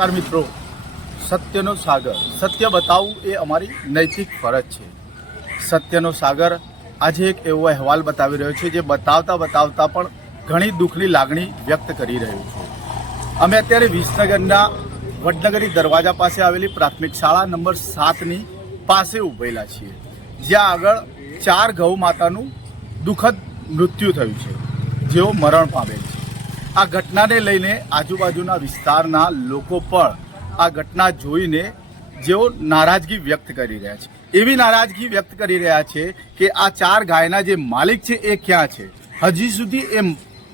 નમસ્કાર મિત્રો. સત્યનો સાગર. સત્ય બતાવવું એ અમારી નૈતિક ફરજ છે. સત્યનો સાગર આજે એક એવો અહેવાલ બતાવી રહ્યો છે જે બતાવતા બતાવતા પણ ઘણી દુઃખની લાગણી વ્યક્ત કરી રહ્યું છે. અમે અત્યારે વિસનગરના વડનગરી દરવાજા પાસે આવેલી પ્રાથમિક શાળા નંબર સાતની પાસે ઉભેલા છીએ. જ્યાં આગળ ચાર ગૌ માતાનું દુઃખદ મૃત્યુ થયું છે. જેઓ મરણ પામેલ છે. આ ઘટનાને લઈને આજુબાજુના વિસ્તારના લોકો પણ આ ઘટના જોઈને જેઓ નારાજગી વ્યક્ત કરી રહ્યા છે. એવી નારાજગી વ્યક્ત કરી રહ્યા છે કે આ ચાર ગાયના જે માલિક છે એ ક્યાં છે? હજી સુધી એ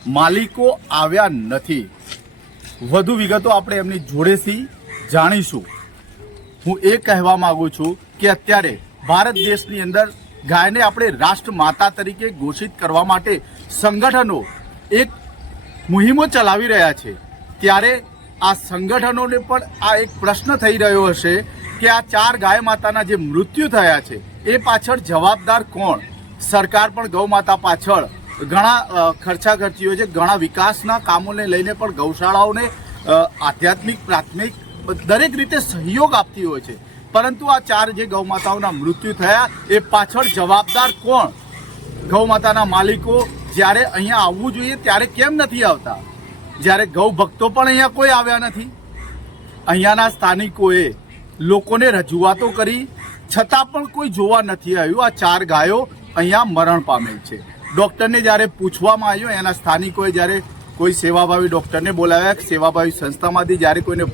માલિકો આવ્યા નથી. વધુ વિગતો આપણે એમની જોડેથી જાણીશું. હું એ કહેવા માંગુ છું કે અત્યારે ભારત દેશની અંદર ગાયને આપણે રાષ્ટ્ર માતા તરીકે ઘોષિત કરવા માટે સંગઠનો એક મુહિમો ચલાવી રહ્યા છે. ત્યારે આ સંગઠનોને પણ આ એક પ્રશ્ન થઈ રહ્યો હશે કે આ ચાર ગાય માતાના જે મૃત્યુ થયા છે, એ પાછળ જવાબદાર કોણ? સરકાર પણ ગૌ માતા પાછળ ઘણા ખર્ચા ખર્ચીઓ છે, ઘણા વિકાસના કામોને લઈને પણ ગૌશાળાઓને આધ્યાત્મિક, પ્રાથમિક, દરેક રીતે સહયોગ આપતી હોય છે. પરંતુ આ ચાર જે ગૌ માતાઓના મૃત્યુ થયા, એ પાછળ જવાબદાર કોણ? ગૌ માતાના માલિકો જ્યારે અહીંયા આવવું જોઈએ ત્યારે કેમ નથી આવતા? જ્યારે ગૌ ભક્તો પણ અહીંયા કોઈ આવ્યા નથી. અહીંયાના સ્થાનિકોએ લોકોને રજૂઆતો કરી, છતાં પણ કોઈ જોવા નથી આવ્યું. આ ચાર ગાયો અહીંયા મરણ પામેલ છે. ડૉક્ટરને જ્યારે પૂછવામાં આવ્યું, એના સ્થાનિકોએ જ્યારે કોઈ સેવાભાવી ડૉક્ટરને બોલાવ્યા સેવાભાવી સંસ્થામાંથી જ્યારે કોઈને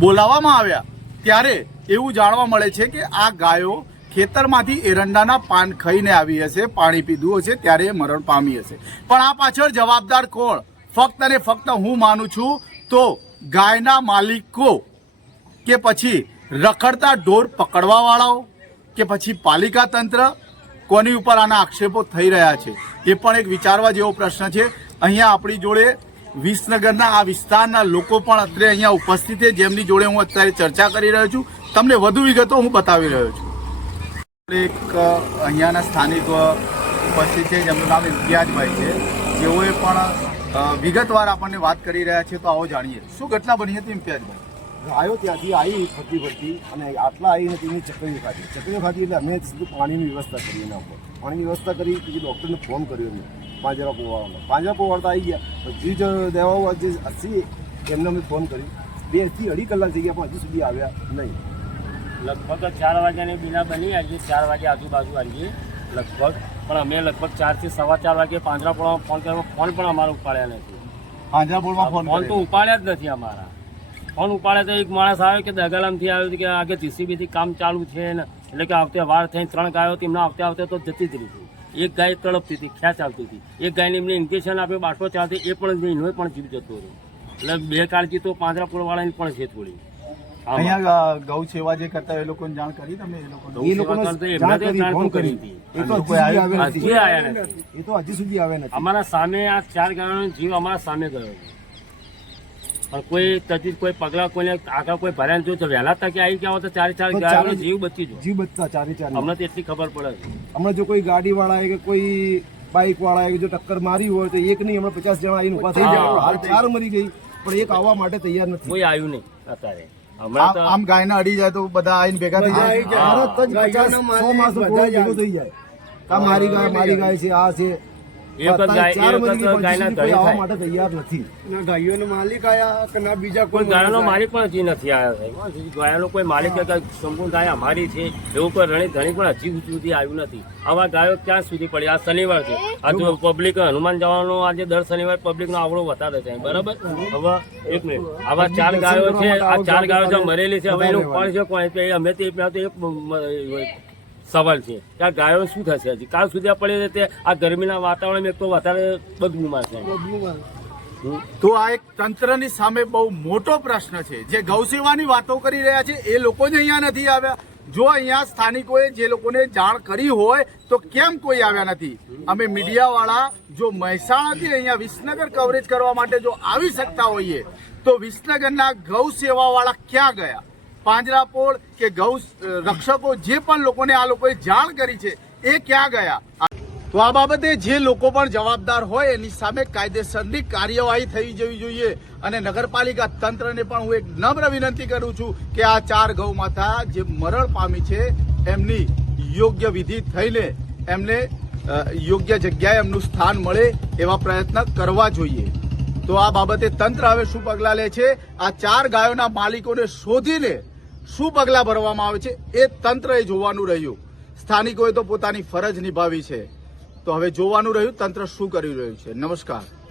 બોલાવવામાં આવ્યા, ત્યારે એવું જાણવા મળે છે કે આ ગાયો ખેતરમાંથી એરંડાના પાન ખાઈને આવી હશે, પાણી પીધું હશે, ત્યારે એ મરણ પામી હશે. પણ આ પાછળ જવાબદાર કોણ? ફક્ત અને ફક્ત હું માનું છું તો ગાયના માલિકો કે પછી રખડતા ઢોર પકડવાવાળાઓ કે પછી પાલિકા તંત્ર? કોની ઉપર આના આક્ષેપો થઈ રહ્યા છે? એ પણ એક વિચારવા જેવો પ્રશ્ન છે. અહીંયા આપણી જોડે વિસનગરના આ વિસ્તારના લોકો પણ અત્યારે અહીંયા ઉપસ્થિત છે. જેમની જોડે હું અત્યારે ચર્ચા કરી રહ્યો છું. તમને વધુ વિગતો હું બતાવી રહ્યો છું. એક અહીંયાના સ્થાનિક ઉપસ્થિત છે, જેમનું નામ ઇમ્તિયાજભાઈ છે. જેઓએ પણ વિગતવાર આપણને વાત કરી રહ્યા છે, તો આવો જાણીએ. શું ઘટના બની હતી ઇમ્તિયાજભાઈ? ગાયો ત્યાંથી આવી ફરતી ફરતી અને આટલા આવી નથી એની ચકરીઓ ખાધી. ચકરીઓ ખાધી એટલે અમે સીધું પાણીની વ્યવસ્થા કરી એના ઉપર. પાણીની વ્યવસ્થા કરી, પછી ડૉક્ટરને ફોન કર્યો અમે પાંજરા પોવાળાનો પાંજરા પોવાળતા આવી ગયા. પછી જ દેવાઓ, જે હસી, એમને અમે ફોન કરી. બેથી અઢી કલાક થઈ ગયા પણ હજુ સુધી આવ્યા નહીં. લગભગ ચાર વાગ્યાની બીના બની આવીએ ચાર વાગે આજુબાજુ આવીએ લગભગ. પણ અમે લગભગ ચારથી સવા ચાર વાગે પાંજરાપોળમાં ફોન કર્યો. ફોન પણ અમારો ઉપાડ્યા નથી. પાંજરાપોળમાં ફોન ફોન તો ઉપાડ્યા જ નથી અમારા. ફોન ઉપાડ્યા તો એક માણસ આવ્યો કે દગાલામથી આવ્યો કે આગે જીસીબીથી કામ ચાલુ છે ને એટલે કે આવતે વાર થઈને ત્રણ ગાયો હતી એમને આવતે આવતે તો જતી જ રહી એક ગાય તડપતી હતી ખ્યા આવતી હતી. એક ગાયને એમને ઇન્જેક્શન આપ્યું બાટલો ચાલતી એ પણ એનો પણ જીવ જતો રહ્યો. એટલે બે કાળજી તો પાંજરાપુરવાળાની પણ છે થોડી. અહીંયા ગૌ સેવા જે કરતા એ લોકોને જાણ કરી તમે? એ લોકોને એ લોકોને જાણ તો કરી. એ તો હજી સુધી આવ્યું આવ્યા નથી. એ તો હજી સુધી આવ્યા નથી. અમારા સામે આ ચાર ગાયોનો જીવ અમારા સામે ગયો પણ કોઈ તજી કોઈ પગલા કોઈને આગળ કોઈ ભર્યા જો વહેલા તકે આવી ગયા હોય તો ચારે ચાર ગાયોનો જીવ બચી જો જીવ બચતા ચારે ચાર. હમણાં તો એટલી ખબર પડે હમણાં જો કોઈ ગાડી વાળા કે કોઈ બાઇક વાળા જો ટક્કર મારી હોય તો એક નહીં હમણાં પચાસ જણા આવીને ઊભા થઈ જાય. હાલ ચાર મરી ગઈ પણ એક આવવા માટે તૈયાર નથી. કોઈ આવ્યું નહીં અત્યારે. આમ ગાય આમ અડી જાય તો બધા આવીને ભેગા થઈ જાય. તરત જ પચાસ સો માસ ટોળો થઈ જાય. આ મારી ગાય મારી ગાય છે આ છે. અમારી છે એવું કોઈ રણી ધણી પણ હજી સુધી આવ્યું નથી. આવા ગાયો ક્યાં સુધી પડી? આ શનિવાર છે. આ પબ્લિક હનુમાન જવાનો આજે દર શનિવાર પબ્લિક નો આવડો વધારે છે બરાબર? હવે એક મિનિટ. આવા ચાર ગાયો છે આ ચાર ગાયો જે મરેલી છે હવે એનું ફળ છે અમે તો એક સવાલ છે કે આ ગાયો શું થશે હજી? કાલ સુધી આ પડી તે આ ગરમીના વાતાવરણ એક તો વધારે બદબુ મારશે તો આ એક તંત્રની સામે બહુ મોટો પ્રશ્ન છે. જે ગૌસેવાની વાતો કરી રહ્યા છે એ લોકો જ અહીંયા નથી આવ્યા. જો અહીંયા સ્થાનિકોએ જે લોકોને જાણ કરી હોય તો કેમ કોઈ આવ્યા નથી? અમે મીડિયાવાળા જો મહેસાણાથી અહીંયા વિસનગર કવરેજ કરવા માટે જો આવી શકતા હોઈએ તો વિસનગરના ગૌ સેવાવાળા ક્યાં ગયા? પાંજરાપોળ કે ગૌ રક્ષકો જે પણ લોકોને આ લોકોએ જાણ કરી છે, એ ક્યાં ગયા? તો આ બાબતે જે લોકો પણ જવાબદાર હોય, એની સામે કાયદેસરની કાર્યવાહી થઈ જવી જોઈએ. અને નગરપાલિકા તંત્રને પણ હું એક નમ્ર વિનંતી કરું છું કે આ ચાર ગૌ માતા જે મરણ પામી છે, એમની યોગ્ય વિધિ થઈને એમને યોગ્ય જગ્યાએ એમનું સ્થાન મળે એવા પ્રયત્ન કરવા જોઈએ. તો આ બાબતે તંત્ર હવે શું પગલાં લે છે? આ ચાર ગાયોના માલિકોને શોધીને શું પગલાં ભરવામાં આવે છે એ તંત્રએ જોવાનું રહ્યું. સ્થાનિકોએ તો પોતાની ફરજ નિભાવી છે. તો હવે જોવાનું રહ્યું તંત્ર શું કરી રહ્યું છે. નમસ્કાર.